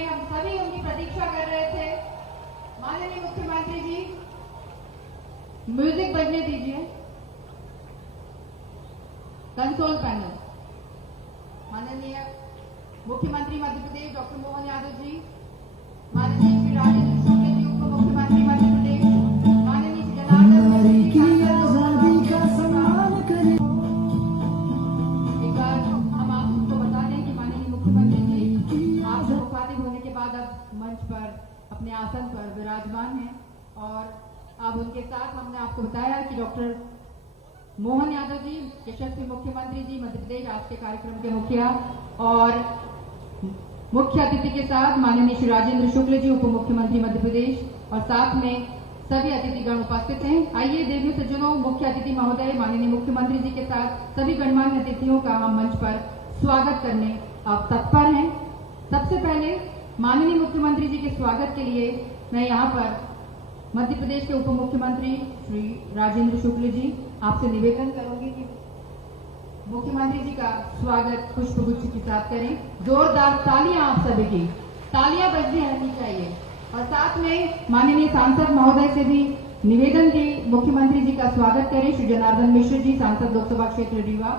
में हम सभी उनकी प्रतीक्षा कर रहे थे। माननीय मुख्यमंत्री जी, म्यूजिक बजने दीजिए। Control panel. माननीय मुख्यमंत्री मध्य प्रदेश डॉक्टर मोहन यादव जी, माननीय श्री राजेंद्र शुक्ल जी उप मुख्यमंत्री मध्य प्रदेश, माननीय श्री जनार्दन मिश्र जी आजादी का सम्मान करें। एक बार हम आप सबको बता दें कि माननीय मुख्यमंत्री जी आप सब मुखातिब होने के बाद अब मंच पर अपने आसन पर विराजमान हैं और अब उनके साथ हमने आपको बताया कि डॉक्टर मोहन यादव जी यशस्वी मुख्यमंत्री जी मध्य प्रदेश आज के कार्यक्रम के मुखिया और मुख्य अतिथि के साथ माननीय श्री राजेंद्र शुक्ल जी उप मुख्यमंत्री मध्य प्रदेश और साथ में सभी अतिथिगण उपस्थित हैं। आइए देवी सज्जनों, मुख्य अतिथि महोदय माननीय मुख्यमंत्री जी के साथ सभी गणमान्य अतिथियों का हम मंच पर स्वागत करने आप तत्पर हैं। सबसे पहले माननीय मुख्यमंत्री जी के स्वागत के लिए मैं यहाँ पर मध्य प्रदेश के उप मुख्यमंत्री श्री राजेंद्र शुक्ल जी आपसे निवेदन करूंगी कि मुख्यमंत्री जी का स्वागत पुष्पगुच्छ के साथ करें। जोरदार तालियां आप सभी की, तालियां बजनी रहनी चाहिए। और साथ में माननीय सांसद महोदय से भी निवेदन की मुख्यमंत्री जी का स्वागत करें। श्री जनार्दन मिश्र जी, सांसद लोकसभा क्षेत्र रीवा,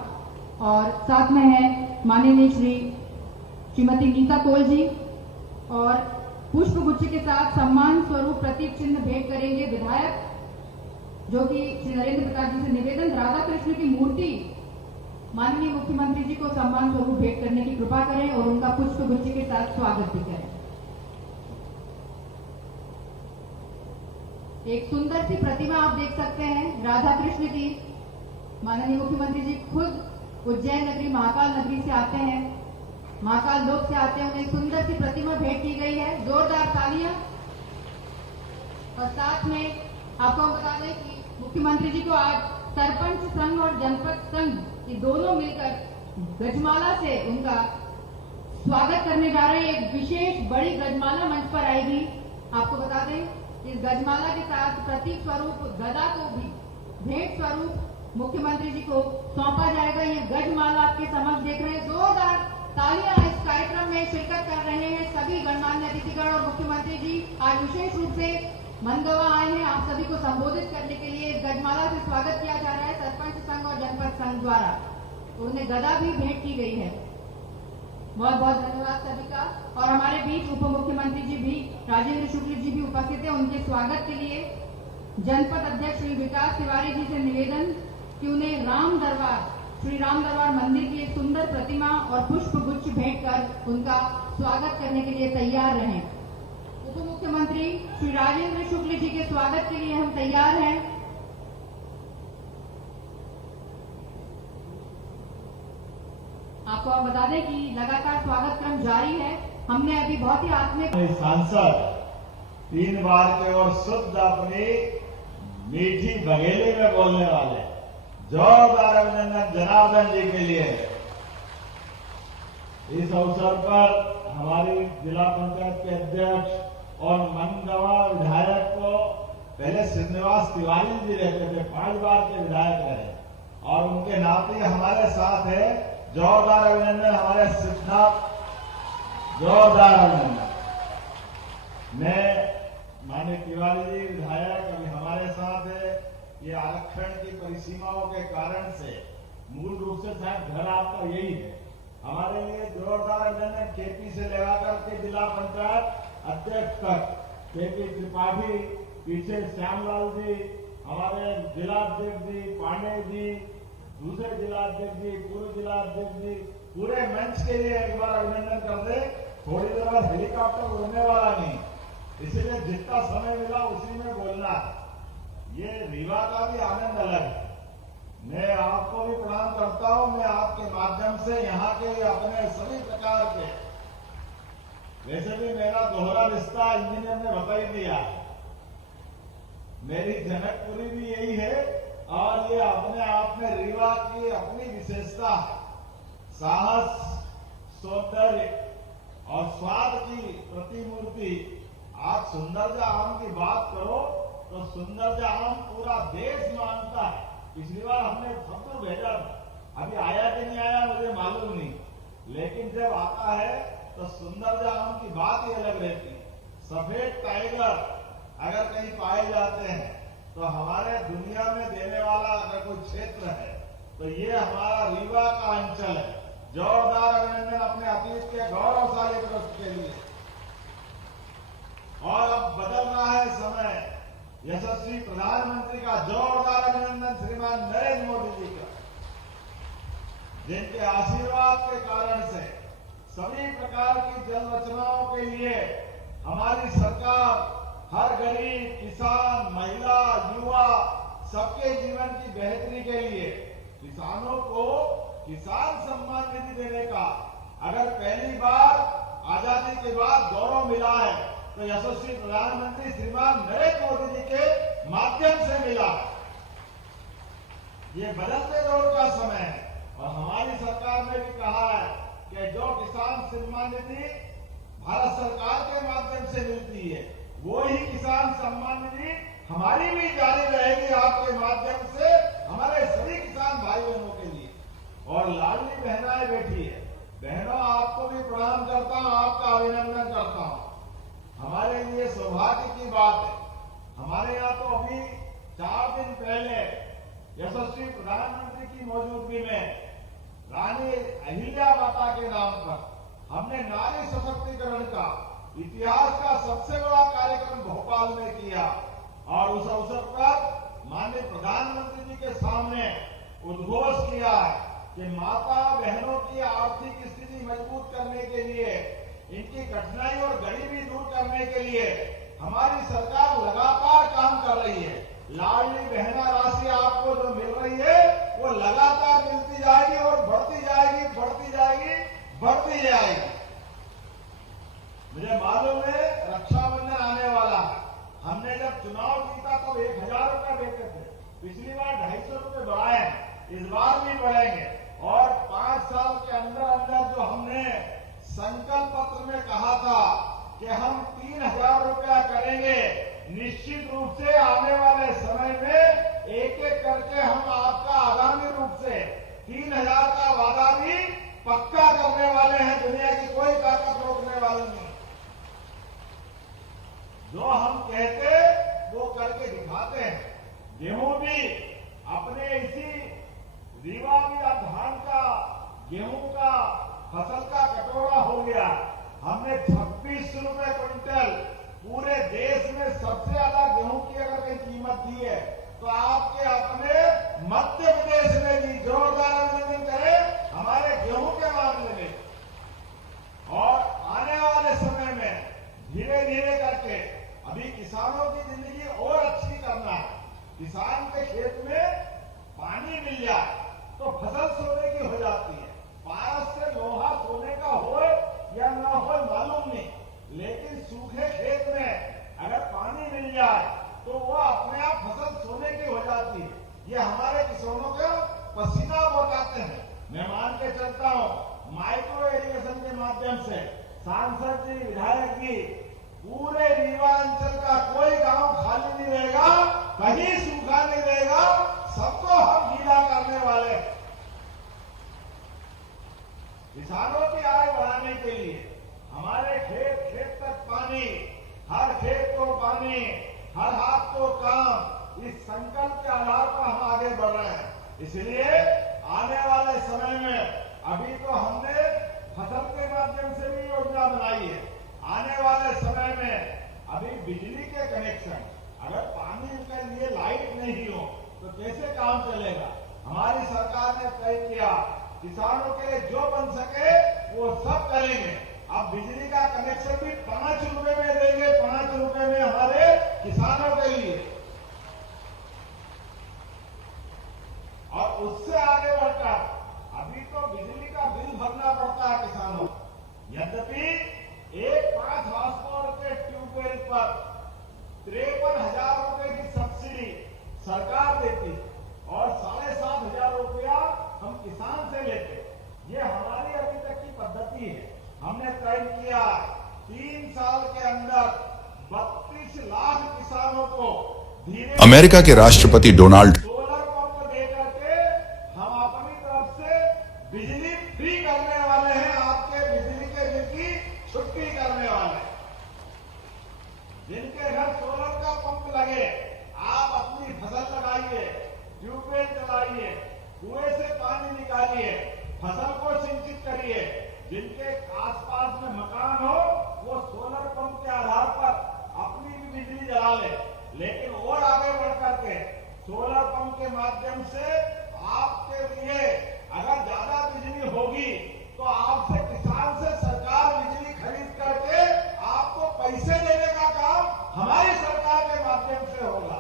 और साथ में है माननीय श्रीमती गीता कोल जी, और पुष्पगुच्छ के साथ सम्मान स्वरूप प्रतीक चिन्ह भेंट करेंगे विधायक, जो कि श्री नरेंद्र प्रताप जी से निवेदन राधा कृष्ण की मूर्ति माननीय मुख्यमंत्री जी को सम्मान स्वरूप भेंट करने की कृपा करें और उनका पुष्पगुच्छ के साथ स्वागत भी करें। एक सुंदर सी प्रतिमा आप देख सकते हैं राधा कृष्ण की। माननीय मुख्यमंत्री जी खुद उज्जैन नगरी महाकाल नगरी से आते हैं, महाकाल लोक से आते हैं, उन्हें सुंदर सी प्रतिमा भेंट की गई है। जोरदार तालियां। और साथ में आपको हम बता दें कि मुख्यमंत्री जी को आज सरपंच संघ और जनपद संघ ये दोनों मिलकर गजमाला से उनका स्वागत करने जा रहे हैं। एक विशेष बड़ी गजमाला मंच पर आएगी। आपको बता दें इस गजमाला के साथ प्रतीक स्वरूप गदा को भी भेंट स्वरूप मुख्यमंत्री जी को सौंपा जाएगा। ये गजमाला आपके समक्ष देख रहे हैं। जोरदार तालियां इस कार्यक्रम में शिरकत कर रहे हैं सभी गणमान्य अतिथिगण और मुख्यमंत्री जी आज विशेष रूप से मनगवा आए हैं आप सभी को संबोधित करने के लिए। गजमाला से स्वागत किया जा रहा है सरपंच संघ और जनपद संघ द्वारा, उन्हें गदा भी भेंट की गई है। बहुत बहुत धन्यवाद सभी का। और हमारे बीच उप मुख्यमंत्री जी भी राजेंद्र शुक्ल जी भी उपस्थित है। उनके स्वागत के लिए जनपद अध्यक्ष श्री विकास तिवारी जी से निवेदन कि उन्हें राम दरबार श्री राम दरबार मंदिर की एक सुंदर प्रतिमा और पुष्पगुच्छ भेंट कर उनका स्वागत करने के लिए तैयार रहें। उप मुख्यमंत्री श्री राजेंद्र शुक्ल जी के स्वागत के लिए हम तैयार हैं। आपको हम बता दें कि लगातार स्वागत क्रम जारी है। हमने अभी बहुत ही आत्मिक सांसद 3 बार के और शुद्ध अपनी मीठी बघेली में बोलने वाले जोरदार अभिनंदन जनार्दन जी के लिए। इस अवसर पर हमारी जिला पंचायत के अध्यक्ष और मनगवा विधायक को पहले श्रीनिवास तिवारी जी रहते थे, 5 बार के विधायक रहे और उनके नाते हमारे साथ है। जोरदार अभिनंदन हमारे सिद्धार्थ, जोरदार अभिनंदन। मैं माननीय तिवारी जी विधायक अभी हमारे साथ है। ये आरक्षण की परिसीमाओं के कारण से मूल रूप से शायद घर आपका यही है। हमारे लिए जोरदार अभिनंदन केपी से लेकर के जिला पंचायत अध्यक्ष तक, केपी त्रिपाठी, पीछे श्यामलाल जी, हमारे जिला अध्यक्ष जी पांडे जी, दूसरे जिला अध्यक्ष जी, पूर्व जिला अध्यक्ष जी, पूरे मंच के लिए एक बार अभिनंदन कर दे। थोड़ी देर बाद हेलीकॉप्टर उड़ने वाला नहीं, इसलिए जितना समय मिला उसी में बोलना। ये रीवा का भी आनंद अलग है। मैं आपको भी प्रणाम करता हूं। मैं आपके माध्यम से यहाँ के अपने सभी प्रकार के, वैसे भी मेरा दोहरा रिश्ता इंजीनियर ने बता ही दिया, मेरी जनकपुरी भी यही है और ये अपने आप में रीवा की अपनी विशेषता, साहस, सौंदर्य और स्वाद की प्रतिमूर्ति। आप सुंदरजा आम की बात करो तो सुंदरजा आम पूरा देश मानता है। पिछली बार हमने पत्र भेजा था, अभी आया कि नहीं आया मुझे मालूम नहीं, लेकिन जब आता है तो सुंदरजा आम की उसकी बात ही अलग रहती है। सफेद टाइगर अगर कहीं पाए जाते हैं तो हमारे दुनिया में देने वाला अगर कोई क्षेत्र है तो ये हमारा रीवा का अंचल है। जोरदार अभिनंदन अपने अतीत के गौरवशाली ट्रस्ट के लिए। और अब बदल रहा है समय, यशस्वी प्रधानमंत्री का जोरदार अभिनंदन श्रीमान नरेंद्र मोदी जी का, जिनके आशीर्वाद के कारण से सभी प्रकार की जल रचनाओं के लिए हमारी सरकार हर गरीब, किसान, महिला, युवा सबके जीवन की बेहतरी के लिए किसानों को किसान सम्मान निधि देने का अगर पहली बार आजादी के बाद गौरव मिला है तो यशस्वी प्रधानमंत्री श्रीमान नरेंद्र मोदी जी के माध्यम से मिला है। ये बदलते दौर का समय है और हमारी सरकार ने भी कहा है कि जो किसान सम्मान निधि भारत सरकार के माध्यम से मिलती है वो ही किसान सम्मान निधि हमारी भी जारी रहेगी आपके माध्यम से हमारे सभी किसान भाई बहनों के लिए। और लाडली बहनाएं बैठी है, बहनों आपको भी प्रणाम करता हूं, आपका अभिनंदन करता हूं। हमारे लिए सौभाग्य की बात है, हमारे यहाँ तो अभी 4 दिन पहले यशस्वी प्रधानमंत्री की मौजूदगी में रानी अहिल्या माता के नाम पर हमने नारी सशक्तिकरण का इतिहास का सबसे बड़ा कार्यक्रम भोपाल में किया और उस अवसर पर माननीय प्रधानमंत्री जी के सामने उद्घोष किया है कि माता बहनों की आर्थिक स्थिति मजबूत करने के लिए, इनकी कठिनाई और गरीबी दूर करने के लिए हमारी सरकार लगातार काम कर रही है। लाडली बहना राशि आपको जो मिल रही है वो लगातार मिलती जाएगी और बढ़ती जाएगी, बढ़ती जाएगी, बढ़ती जाएगी। मुझे मालूम है रक्षाबंधन आने वाला है, हमने जब चुनाव जीता तो 1000 रुपए देते थे, पिछली बार 250 रुपए बढ़ाए हैं, इस बार भी बढ़ेंगे। और 5 साल के अंदर अंदर जो हमने संकल्प पत्र में कहा था कि हम 3000 रुपया करेंगे, निश्चित रूप से आने वाले समय में एक एक करके हम आपका आगामी रूप से 3000 का वादा भी पक्का करने वाले हैं। दुनिया की कोई ताकत रोकने वाली नहीं। जो हम कहते वो करके दिखाते हैं। गेहूं भी अपने इसी रीवा में धान का, गेहूं का फसल का कटोरा हो गया। हमने 26 रुपए क्विंटल पूरे देश में सबसे ज्यादा गेहूं की अगर कहीं कीमत दी है तो आपके अपने मध्य प्रदेश में भी जोरदार अभिनंदन करें हमारे गेहूं के मामले में। और आने वाले समय में धीरे धीरे करके अभी किसानों की जिंदगी और अच्छी करना है। किसान के खेत में पानी मिल जाए तो फसल सोने की हो जाती है। पारस से लोहा सोने का हो या ना हो मालूम नहीं, लेकिन सूखे खेत में अगर पानी मिल जाए तो वो अपने आप फसल सोने की हो जाती है। ये हमारे किसानों का पसीना बहाते हैं। मैं मान के चलता हूं माइक्रो इरिगेशन के माध्यम से सांसद जी, विधायक जी, पूरे रीवा अंचल का कोई गांव खाली नहीं रहेगा, कहीं सूखा नहीं रहेगा, सबको हम गीला करने वाले हैं। किसानों की आय बढ़ाने के लिए हमारे खेत खेत तक पानी, हर खेत को पानी, हर हाथ को काम, इस संकल्प के आधार पर हम आगे बढ़ रहे हैं। इसलिए आने वाले समय में अभी तो हमने फसल के माध्यम से भी योजना बनाई है। आने वाले समय में अभी बिजली के कनेक्शन, अगर पानी के लिए लाइट नहीं हो तो कैसे काम चलेगा। हमारी सरकार ने तय किया किसानों के लिए जो बन सके वो सब करेंगे। अब बिजली का कनेक्शन भी 5 रुपए में देंगे, 5 रुपए में हमारे किसानों के लिए। और उससे आगे बढ़कर अभी तो बिजली का बिल भरना पड़ता है किसानों को। यद्यपि एक 5 हॉर्स पावर के ट्यूबवेल पर 53,000 रुपए की सब्सिडी सरकार देती और 7,500 रुपया हम किसान से लेते। ये हमारी अभी तक की पद्धति है। हमने तय किया 3 साल के अंदर 32 लाख किसानों को धीरे अमेरिका के राष्ट्रपति डोनाल्ड सोलर पंप दे करके हम अपनी तरफ से बिजली फ्री करने वाले हैं। आपके बिजली के बिल की छुट्टी करने वाले जिनके घर सोलर का पंप लगे, आप अपनी फसल लगाइए, ट्यूबवेल चलाइए, कुएं से पानी निकालिए, फसल को सिंचित करिए। जिनके आसपास में मकान हो वो सोलर पंप के आधार पर अपनी भी बिजली जला ले। लेकिन और आगे बढ़ करके सोलर पंप के माध्यम से आपके लिए अगर ज्यादा बिजली होगी तो आपसे किसान से सरकार बिजली खरीद करके आपको पैसे देने का काम हमारी सरकार के माध्यम से होगा।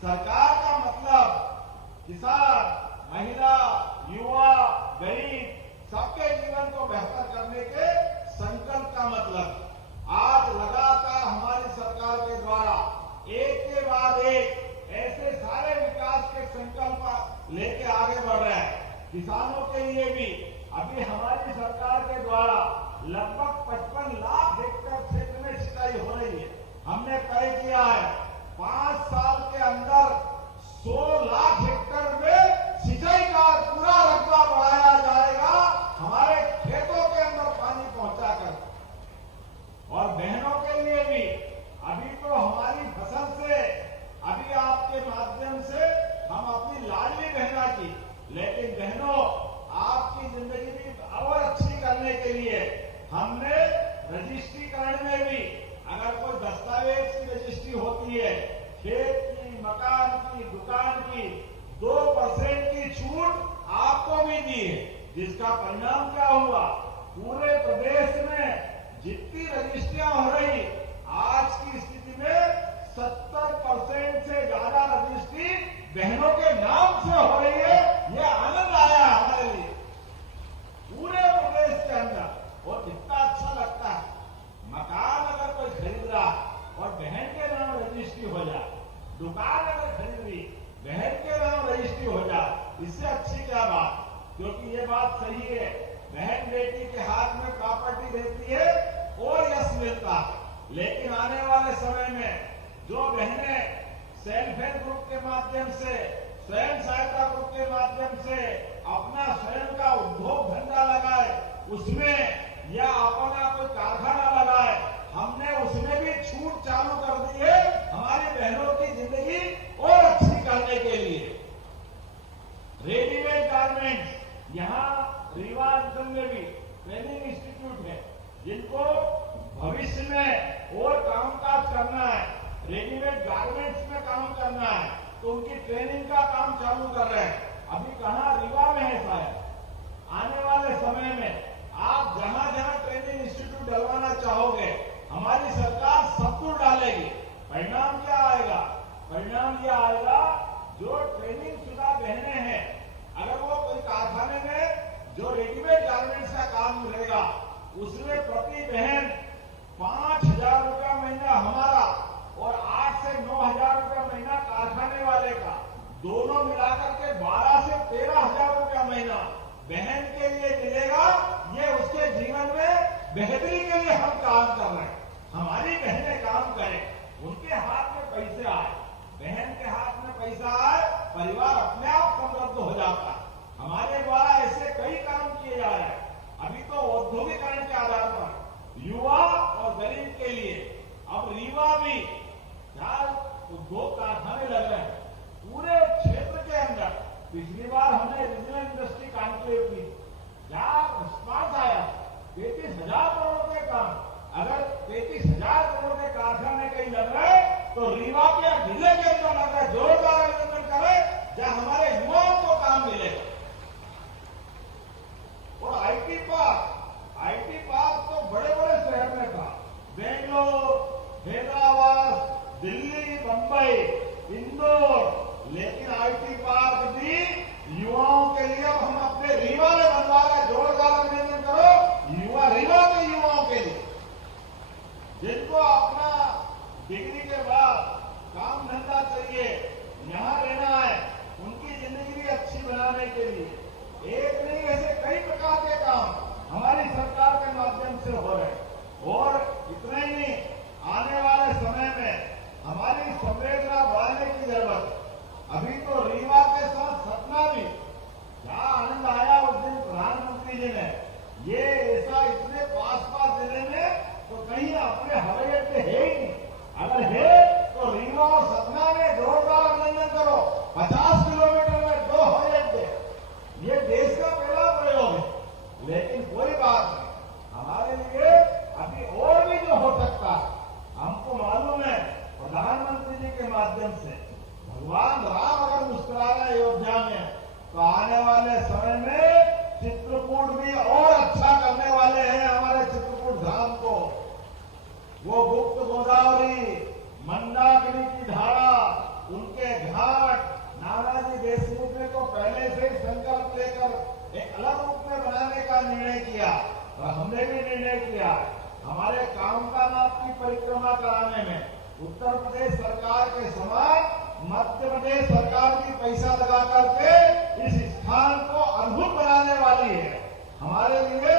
सरकार का मतलब किसान, महिला, युवा, गरीब सबके जीवन को बेहतर करने के संकल्प का मतलब। आज लगातार हमारी सरकार के द्वारा एक के बाद एक ऐसे सारे विकास के संकल्प लेके आगे बढ़ रहे हैं। किसानों के लिए भी अभी हमारी सरकार के द्वारा लगभग 55 लाख हेक्टेयर क्षेत्र में सिंचाई हो रही है। हमने तय किया है 5 साल के अंदर 100 लाख हेक्टेयर में सिंचाई का पूरा रकबा बढ़ाया जाएगा, हमारे खेतों के अंदर पानी पहुंचाकर। और बहनों के लिए भी अभी तो हमारी फसल से अभी आपके माध्यम से हम अपनी लाडली बहना की, लेकिन बहनों आपकी जिंदगी भी और अच्छी करने के लिए हमने रजिस्ट्रीकरण में भी अगर कोई दस्तावेज की रजिस्ट्री होती है, खेत की, मकान की, दुकान की, 2% की छूट आपको भी दी है। जिसका परिणाम क्या हुआ, पूरे प्रदेश में जितनी रजिस्ट्रियां हो रही आज की स्थिति में 70% से ज्यादा रजिस्ट्री बहनों के नाम से हो रही है। यह आनंद आया हमारे लिए पूरे प्रदेश के अंदर। और कितना अच्छा लगता है, मकान अगर कोई खरीद रहा और बहन के नाम रजिस्ट्री हो जाए, दुकान अगर खरीद रही बहन के नाम रजिस्ट्री हो जाए, इससे अच्छी क्या बात। क्योंकि ये बात सही है, बहन बेटी के हाथ में प्रॉपर्टी देती है और यश मिलता है। लेकिन आने वाले समय में जो बहनें सेल्फ हेल्प ग्रुप के माध्यम से, स्वयं सहायता ग्रुप के माध्यम से अपना स्वयं का उद्योग धंधा लगाए, उसमें या अपना कोई कारखाना लगाए, हमने उसमें भी छूट चालू कर दी है हमारी बहनों की जिंदगी और अच्छी करने के लिए। रेडीमेड गारमेंट्स, यहाँ रीवा अंचल में भी ट्रेनिंग इंस्टीट्यूट है, जिनको भविष्य में और कामकाज करना है, रेडीमेड गारमेंट्स में काम करना है, तो उनकी ट्रेनिंग का काम चालू कर रहे हैं। अभी कहाँ, रीवा में है शायद। आने वाले समय में आप जहां जहां ट्रेनिंग इंस्टीट्यूट डलवाना चाहोगे, हमारी सरकार सब कुछ डालेगी। परिणाम क्या आएगा, परिणाम यह आएगा जो ट्रेनिंग शुदा बहनें हैं, अगर वो कोई कारखाने में जो रेडीमेड गारमेंट्स का काम मिलेगा, उसमें प्रति बहन 5,000 रुपया महीना हमारा और 8 से 9,000 रुपया महीना कारखाने वाले का, दोनों मिलाकर के 12 से 13,000 रुपया महीना बहन के लिए मिलेगा। ये उसके जीवन में बेहतरी के लिए हम काम कर रहे हैं। हमारी बहनें काम करें, उनके हाथ में पैसे आए, बहन के हाथ में पैसा आए, परिवार अपने आप समृद्ध हो जाता है। हमारे द्वारा ऐसे कई काम किए जा रहे हैं। अभी तो औद्योगिकरण के आधार पर युवा और गरीब के लिए अब रीवा भी 4 उद्योग कारखाने लग रहे हैं पूरे क्षेत्र के अंदर। पिछली बार हमने रीजनल इंडस्ट्री कॉन्क्लेव की, जहां रिस्पांस आया 33,000 करोड़ के काम। अगर 33,000 करोड़ के कारखाने कहीं लग रहे हैं तो रीवा के जिले के अंदर लग रहा है। जोरदार अभिनंदन करें, जहां हमारे युवाओं को काम मिलेगा। और आईटी पार्क तो बड़े बड़े शहर में था, बेंगलोर, हैदराबाद, दिल्ली, बंबई, इंदौर, लेकिन आईटी पार्क भी युवाओं के लिए अब हम अपने रीवा में बनवा रहे। जोरदार अभिनंदन करो युवा, रीवा के युवाओं के लिए, जिनको अपना डिग्री के बाद काम धंधा चाहिए, यहाँ रहना है, उनकी जिंदगी भी अच्छी बनाने के लिए एक नहीं ऐसे कई प्रकार के काम हमारी सरकार के माध्यम से हो रहे हैं। और इतना ही नहीं, आने वाले समय में हमारी संवेदना बढ़ाने की जरूरत है। अभी तो रीवा के साथ सतना भी, क्या आनंद आया उस दिन प्रधानमंत्री जी ने, ये ऐसा इतने पास जिले में तो कहीं अपने हवाई अड्डे हमारे कामकानाथ की परिक्रमा कराने में उत्तर प्रदेश सरकार के समान मध्य प्रदेश सरकार भी पैसा लगा करके इस स्थान को अद्भुत बनाने वाली है। हमारे लिए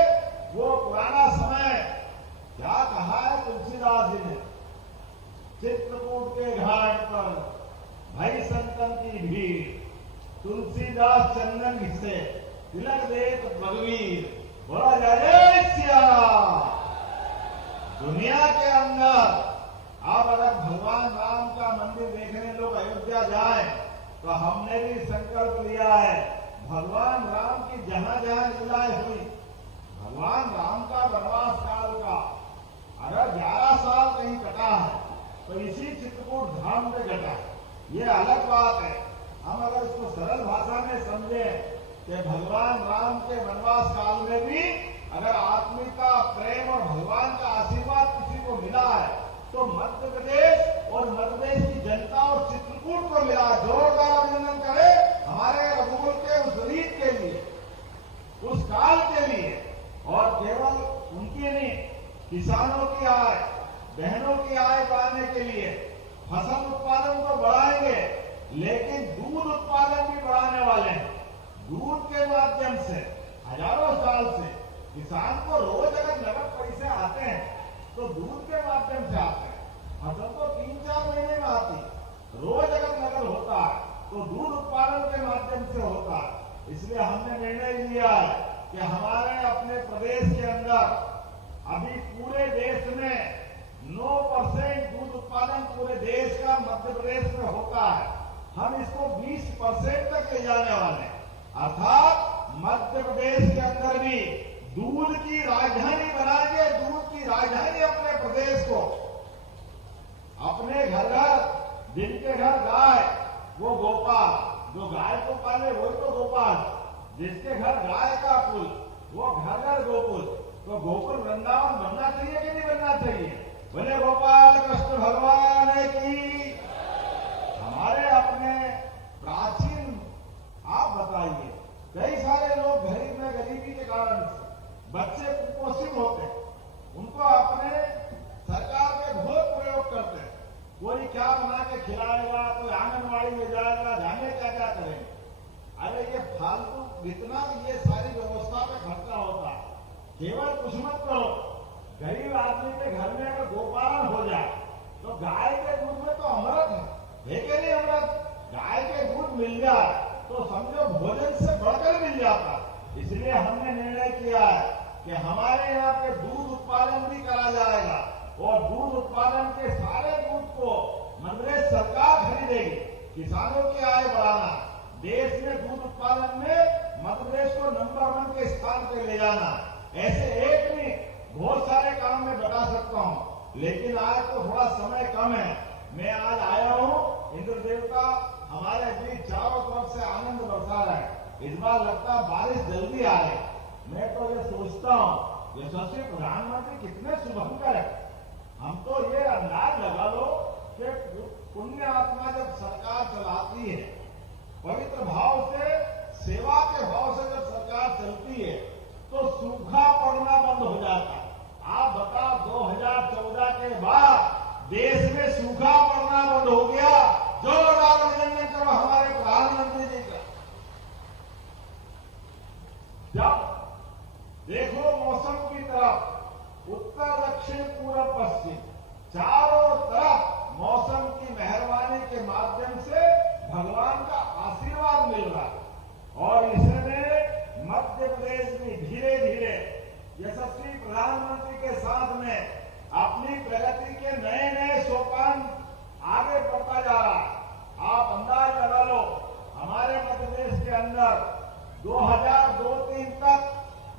वो पुराना समय क्या कहा है तुलसीदास जी ने, चित्रकूट के घाट पर भाई संतन की भीड़, तुलसीदास चंदन घिसे तिलक देत रघुवीर, बोला जय सिया राम। दुनिया के अंदर अब अगर भगवान राम का मंदिर देखने लोग अयोध्या जाए तो हमने भी संकल्प लिया है, भगवान राम की जहां जहां लीलाएं हुई, भगवान राम का वनवास काल का अगर 11 साल कहीं कटा है तो इसी चित्रकूट धाम में कटा है। ये अलग बात है। हम अगर इसको सरल भाषा में समझे कि भगवान राम के वनवास काल में भी अगर आत्मीयता, प्रेम और भगवान का आशीर्वाद किसी को मिला है तो मध्य प्रदेश और मध्य प्रदेश की जनता और चित्रकूट को मिला। जोरदार अभिनंदन करें हमारे रघुकुल के उस रीत के लिए, उस काल के लिए। और केवल उनकी नहीं, किसानों की आय, बहनों की आय बढ़ाने के लिए फसल उत्पादन तो बढ़ाएंगे, लेकिन दूध उत्पादन भी बढ़ाने वाले हैं। दूध के माध्यम से हजारों साल से किसान को रोज अगर नगद पैसे आते हैं तो दूध के माध्यम से आते हैं। फसल तो 3-4 महीने में आती, रोज अगर नगद होता है तो दूध उत्पादन के माध्यम से होता है। इसलिए हमने निर्णय लिया है कि हमारे अपने प्रदेश के अंदर अभी पूरे देश में 9% दूध उत्पादन पूरे देश का मध्य प्रदेश में होता है। हम इसको 20% तक ले जाने वाले हैं, अर्थात मध्य प्रदेश के अंदर भी दूध की राजधानी बनाएंगे। दूध की राजधानी अपने प्रदेश को, अपने घर घर, जिनके घर गाय वो गोपाल, जो गाय को पाले वही तो गोपाल, जिसके घर गाय का कुल वो घर घर गोकुल। तो गोकुल वृंदावन बनना चाहिए कि नहीं बनना चाहिए? बोले गोपाल कृष्ण भगवान की। हमारे अपने प्राचीन, आप बताइए, कई सारे लोग गरीब में गरीबी के कारण से बच्चे कुपोषित होते हैं, उनको अपने सरकार के बहुत प्रयोग करते हैं। कोई क्या बना के खिलाएगा, कोई आंगनबाड़ी में जाएगा, जाने क्या क्या करेंगे। अरे ये फालतू इतना ये सारी व्यवस्था में खर्चा होता है। केवल कुछ मत करो, गरीब आदमी के घर में अगर गोपालन हो जाए तो गाय के दूध में तो अमृत है कि नहीं? अमृत गाय के दूध मिल जाए तो समझो भोजन से बढ़कर मिल जाता। इसलिए हमने निर्णय किया है कि हमारे यहाँ पे दूध उत्पादन भी करा जाएगा और दूध उत्पादन के सारे दूध को मध्य प्रदेश सरकार खरीदेगी। किसानों की आय बढ़ाना, देश में दूध उत्पादन में मध्य प्रदेश को नंबर 1 के स्थान पे ले जाना, ऐसे एक नहीं बहुत सारे काम में बता सकता हूँ, लेकिन आज तो थोड़ा समय कम है। मैं आज आया हूँ, इंद्र देवता हमारे बीच चारों तरफ से आनंद बरसा रहा है। इस बार लगता है बारिश जल्दी आ रही। मैं तो ये सोचता हूँ यशस्वी प्रधानमंत्री कितने शुभंकर है। हम तो ये अंदाज लगा लो कि पुण्य आत्मा जब सरकार चलाती है, पवित्र भाव से, सेवा के भाव से जब सरकार चलती है तो सूखा पड़ना बंद हो जाता है। आप बताओ 2014 के बाद देश में सूखा पड़ना बंद हो गया। जोरदार अभिनंदन करो हमारे प्रधानमंत्री जी का। जब देखो मौसम की तरफ, उत्तर, दक्षिण, पूर्व, पश्चिम, चारों तरफ मौसम की मेहरबानी के माध्यम से भगवान का आशीर्वाद मिल रहा है। और इसमें मध्य प्रदेश में धीरे धीरे यशस्वी प्रधानमंत्री के साथ में अपनी प्रगति के नए नए सोपान आगे बढ़ता जा रहा है। आप अंदाज लगा लो, हमारे मध्य प्रदेश के अंदर 2002-03 तक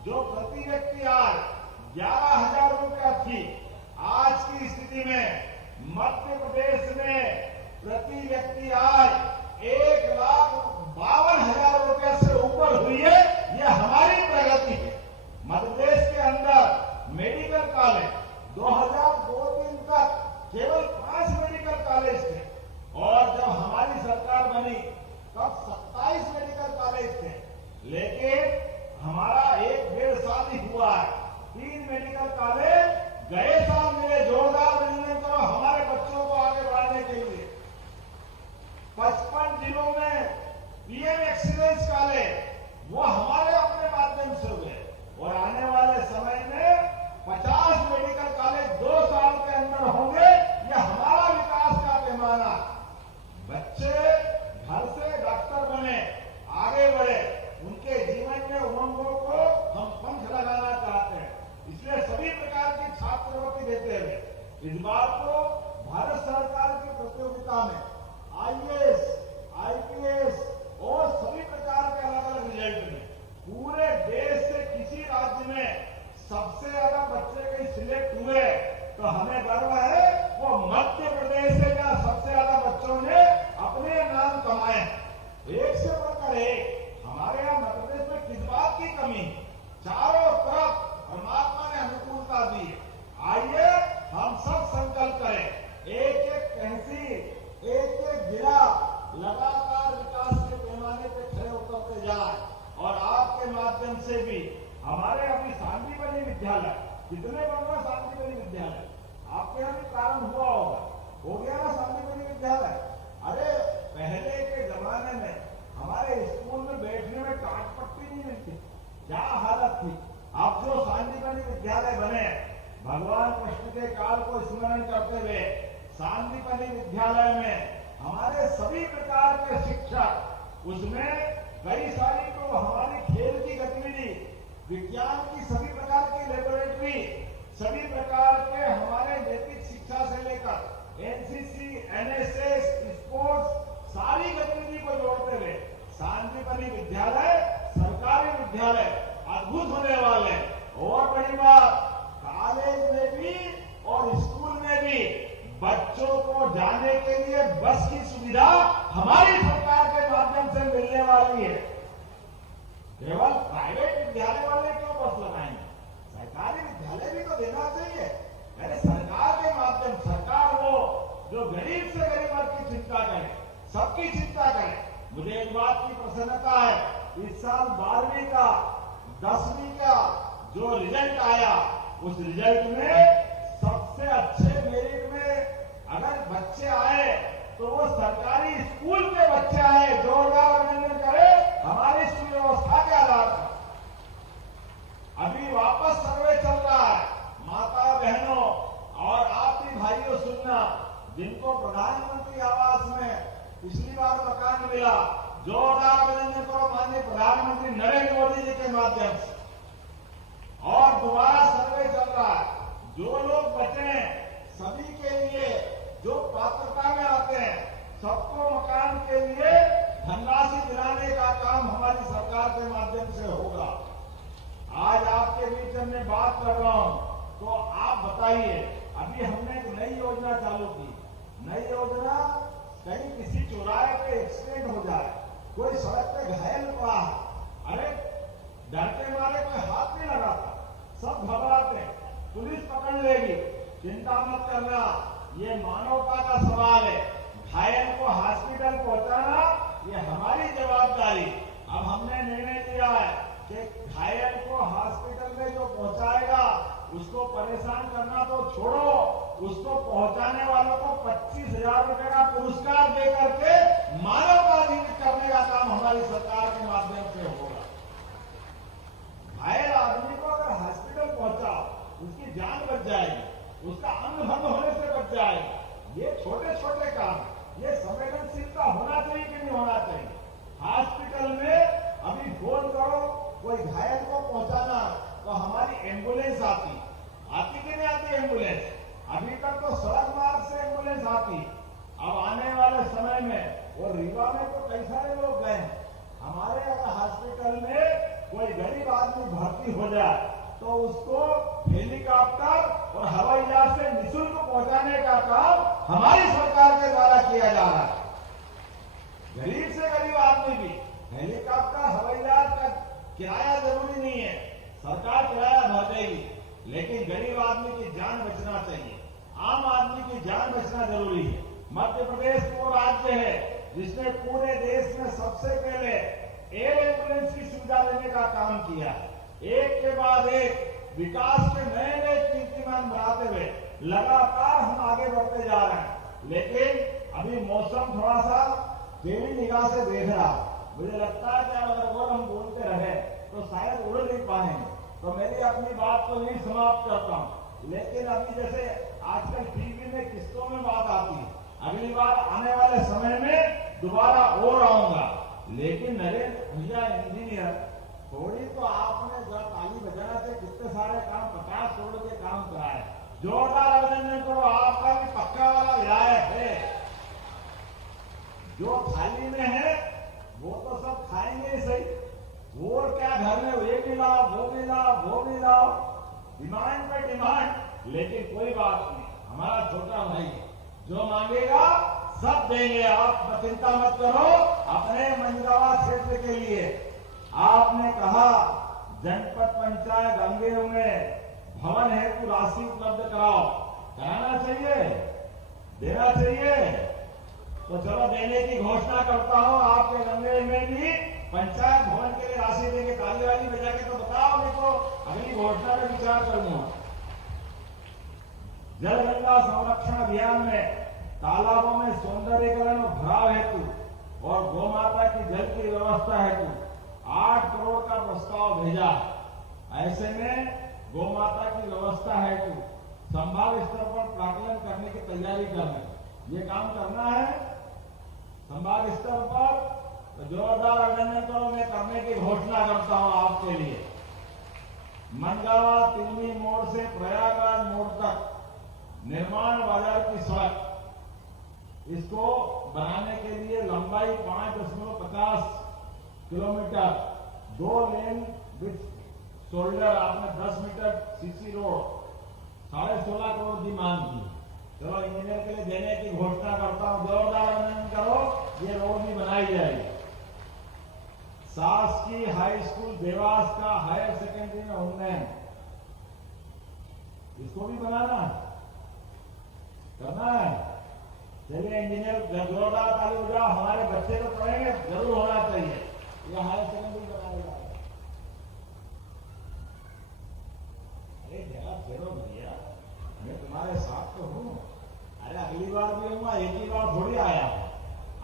जो प्रति व्यक्ति आय 11,000 रुपया थी, आज की स्थिति में मध्य प्रदेश में प्रति व्यक्ति आय 1,52,000 रुपये से ऊपर हुई है। यह हमारी प्रगति है। मध्य प्रदेश के अंदर मेडिकल कॉलेज 2002-03 तक केवल 5 मेडिकल कॉलेज थे और जब हमारी सरकार बनी तब 27 मेडिकल कॉलेज थे। लेकिन हमारा 1-1.5 साल ही हुआ है, 3 मेडिकल कॉलेज गए साल मिले, जोरदार अभिनंदन करो हमारे बच्चों को आगे बढ़ाने के लिए। 55 जिलों में पीएम एक्सीलेंस कॉलेज वो हमारे अपने माध्यम से हुए, और आने वाले समय में 50 मेडिकल कॉलेज 2 साल के अंदर होंगे। यह हमारा विकास का पैमाना। बच्चे घर से डॉक्टर बने, आगे बढ़े, उनके जीवन में उमंगों को हम पंख लगाना चाहते हैं। इसलिए सभी प्रकार की छात्रवृत्ति देते हुए इस बार को भारत सरकार की प्रतियोगिता में आईएएस, आईपीएस और सभी प्रकार के अलग अलग रिजल्ट में पूरे देश से किसी राज्य में सबसे ज्यादा बच्चे कहीं सिलेक्ट हुए तो हमें गर्व है। वो मध्य प्रदेश से क्या सबसे ज्यादा बच्चों ने अपने नाम कमाए। एक से बढ़कर एक हमारे यहाँ मध्य प्रदेश में किस बात की कमी? चारों तरफ परमात्मा ने अनुकूलता दी है। आइए हम सब संकल्प करें, एक एक तहसील, एक एक जिला लगातार विकास के पैमाने पे खड़े उतरते जाए, और आपके माध्यम से भी हमारे अभी शांतिबनी विद्यालय, कितने बन रहा शांतिबनी विद्यालय? आपके यहाँ भी प्रारंभ हुआ होगा, हो गया ना शांतिबनी विद्यालय? अरे पहले के जमाने में हमारे स्कूल में बैठने में टाट पट्टी नहीं मिलती, क्या हालत थी। अब जो शांतिबनी विद्यालय बने, भगवान कृष्ण के काल को स्मरण करते हुए शांतिबनी विद्यालय में हमारे सभी प्रकार के शिक्षक, उसमें कई सारी तो हमारी खेल की गतिविधि, विज्ञान की सभी प्रकार की लेबोरेटरी, सभी प्रकार के हमारे नैतिक शिक्षा से लेकर एनसीसी, एनएसएस, स्पोर्ट्स, सारी गतिविधि को जोड़ते हुए शांतिबनी विद्यालय, सरकारी विद्यालय अद्भुत होने वाले। और बड़ी बात, कॉलेज में भी और स्कूल में भी बच्चों को जाने के लिए बस की सुविधा हमारी सरकार के माध्यम से मिलने वाली है। केवल प्राइवेट विद्यालय वाले क्यों बस लगाएंगे? सरकारी विद्यालय भी तो देना चाहिए। अरे सरकार के माध्यम, सरकार वो जो गरीब से गरीब वर्ग की चिंता करे, सबकी चिंता करे। मुझे एक बात की प्रसन्नता है, इस साल 12वीं का 10वीं का जो रिजल्ट आया, उस रिजल्ट में सबसे अच्छे मेरिट में अगर बच्चे आए तो वो सरकारी स्कूल के बच्चे आए। जोरदार अभिनंदन करें हमारी सुव्यवस्था के आधार पर। अभी वापस सर्वे चल रहा है। माता बहनों और आप भी भाइयों सुनना, जिनको प्रधानमंत्री आवास में पिछली बार मकान मिला, जोरदार अभिनंदन करो माननीय प्रधानमंत्री नरेंद्र मोदी जी के माध्यम से। और दोबारा सर्वे चल रहा है, जो लोग बचे सभी के लिए, जो पात्रता में आते हैं, सबको मकान के लिए धनराशि दिलाने का काम हमारी सरकार के माध्यम से होगा। आज आपके बीच में बात कर रहा हूं, तो आप बताइए, अभी हमने एक नई योजना चालू की। नई योजना, कहीं किसी चौराहे पे एक्सीडेंट हो जाए, कोई सड़क पे घायल पड़ा है, अरे डरते मारे कोई हाथ नहीं लगाता, सब घबराते, पुलिस पकड़ लेगी। चिंता मत करना, ये मानवता का सवाल है। घायल को हॉस्पिटल पहुंचाना ये हमारी जवाबदारी। अब हमने निर्णय लिया है कि घायल को हॉस्पिटल में जो पहुंचाएगा, उसको परेशान करना तो छोड़ो, उसको पहुंचाने वालों को 25,000 रुपए का पुरस्कार देकर के मानवता जीवित करने का काम हमारी सरकार के माध्यम से होगा। घायल आदमी को अगर हॉस्पिटल पहुंचाओ, उसकी जान बच जाएगी, उसका अंग भंग होने से बच जाएगा। ये छोटे छोटे काम, ये संवेदनशीलता होना चाहिए कि नहीं होना चाहिए? हॉस्पिटल में अभी फोन करो, कोई घायल को पहुंचाना, तो हमारी एम्बुलेंस आती कि नहीं आती एम्बुलेंस? अभी तक तो सड़क मार्ग से एम्बुलेंस आती। अब आने वाले समय में, और रीवा में तो कई सारे लोग गए हैं, हमारे अगर हॉस्पिटल में कोई गरीब आदमी भर्ती हो जाए तो उसको हेलीकॉप्टर और हवाई जहाज से निःशुल्क पहुंचाने का काम हमारी सरकार के द्वारा किया जा रहा है। गरीब से गरीब आदमी भी हेलीकॉप्टर, हवाई जहाज का किराया जरूरी नहीं है, सरकार किराया भर देगी, लेकिन गरीब आदमी की जान बचना चाहिए, आम आदमी की जान बचना जरूरी है। मध्य प्रदेश वो राज्य है जिसने पूरे देश में सबसे पहले एयर एम्बुलेंस की सुविधा देने का काम किया है। एक के बाद एक विकास के नए नए कीर्तिमान बनाते लगातार हम आगे बढ़ते जा रहे हैं। लेकिन अभी मौसम थोड़ा सा टेढ़ी निगाह से देख रहा, मुझे लगता है कि अगर वो हम बोलते रहे तो शायद उड़ नहीं पाएंगे। तो मेरी अपनी बात को नहीं समाप्त करता हूं। लेकिन अभी जैसे आजकल टीवी में किस्तों में बात आती है, अगली बार आने वाले समय में दोबारा और आऊंगा। लेकिन नरेंद्र भैया इंजीनियर, थोड़ी तो आपने जब ताली बजाना से कितने सारे काम 50 करोड़ के काम कराए, जोरदार अभिनंदन करो। आपका भी पक्का वाला विधायक है, जो थाली में है वो तो सब खाएंगे ही सही, और क्या घर में ये भी लाओ, वो भी लाओ, वो भी लाओ, डिमांड पे डिमांड। लेकिन कोई बात नहीं, हमारा छोटा भाई है, जो मांगेगा सब देंगे। आप चिंता मत करो। अपने मंजगावा क्षेत्र के लिए आपने कहा जनपद पंचायत गंगेर में भवन हेतु राशि उपलब्ध कराओ, कराना चाहिए, देना चाहिए। तो चलो देने की घोषणा करता हूं। आपके गंगेर में भी पंचायत भवन के लिए राशि देंगे। ताली वाली बजा के तो बताओ, नहीं तो अगली घोषणा में विचार करूंगा। जल गंगा संरक्षण अभियान में तालाबों में सौंदर्यीकरण और भराव हेतु और गौ माता की जल की व्यवस्था हेतु 8 करोड़ का प्रस्ताव भेजा। ऐसे में गौ माता की व्यवस्था हेतु संभाग स्तर पर प्राकलन करने की तैयारी करना, ये काम करना है संभाग स्तर पर। तो जोरदार अभिनंदन करो, मैं करने की घोषणा करता हूं आपके लिए। मनगावा तिल्मी मोड़ से प्रयागराज मोड़ तक निर्माण बाजार की सड़क, इसको बनाने के लिए लंबाई 5.50 किलोमीटर, 2 लेन विथ शोल्डर, आपने 10 मीटर सीसी रोड, 16.5 करोड़ की मांग की। चलो इंजीनियर के लिए देने की घोषणा करता हूं, जोरदार अभिनंदन करो, ये रोड भी बनाई जाएगी। शासकीय हाई स्कूल देवास का हायर सेकेंडरी में उन्नयन, इसको भी बनाना है, करना है। चलिए इंजीनियर जोरदार ताली बजाओ, हमारे बच्चे तो पढ़ेंगे, जरूर होना चाहिए। ये हायर सेकेंडरी बनाएगा। अरे जरा फेरो भैया, मैं तुम्हारे साथ तो हूं। अरे अगली बार भी हूँ, एक ही बार थोड़ी आया,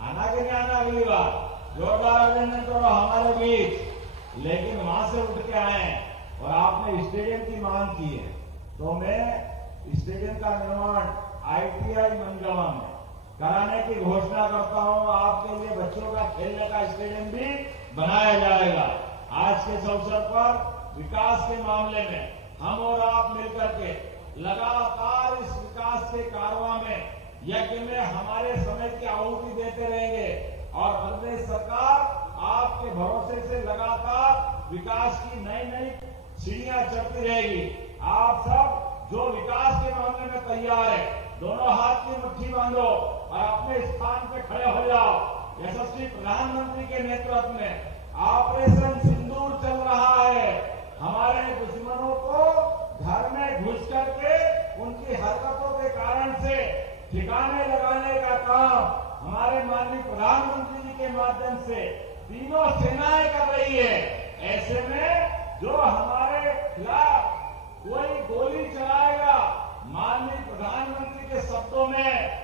आना कि नहीं आना अगली बार। जोरदार अभिनंदन करो हमारे बीच। लेकिन वहां से उठ के आए और आपने स्टेडियम की मांग की है, तो मैं स्टेडियम का निर्माण ITI मनगावा में कराने की घोषणा करता हूं। आपके लिए बच्चों का खेलने का स्टेडियम भी बनाया जाएगा। आज के इस अवसर पर विकास के मामले में हम और आप मिलकर के लगातार इस विकास के कारवां में, यज्ञ में हमारे समय की आहुति देते रहेंगे और प्रदेश सरकार आपके भरोसे से लगातार विकास की नई नई सीढ़ियां चढ़ती रहेगी। आप सब जो विकास के मामले में तैयार है, दोनों हाथ की मुट्ठी बांधो और अपने स्थान पे खड़े हो जाओ। यशस्वी प्रधानमंत्री के नेतृत्व में ऑपरेशन सिंदूर चल रहा है। हमारे दुश्मनों को घर में घुस करके उनकी हरकतों के कारण से ठिकाने लगाने का काम हमारे माननीय प्रधानमंत्री जी के माध्यम से तीनों सेनाएं कर रही है। ऐसे में जो हमारे खिलाफ कोई गोली चलाएगा, माननीय प्रधानमंत्री के शब्दों में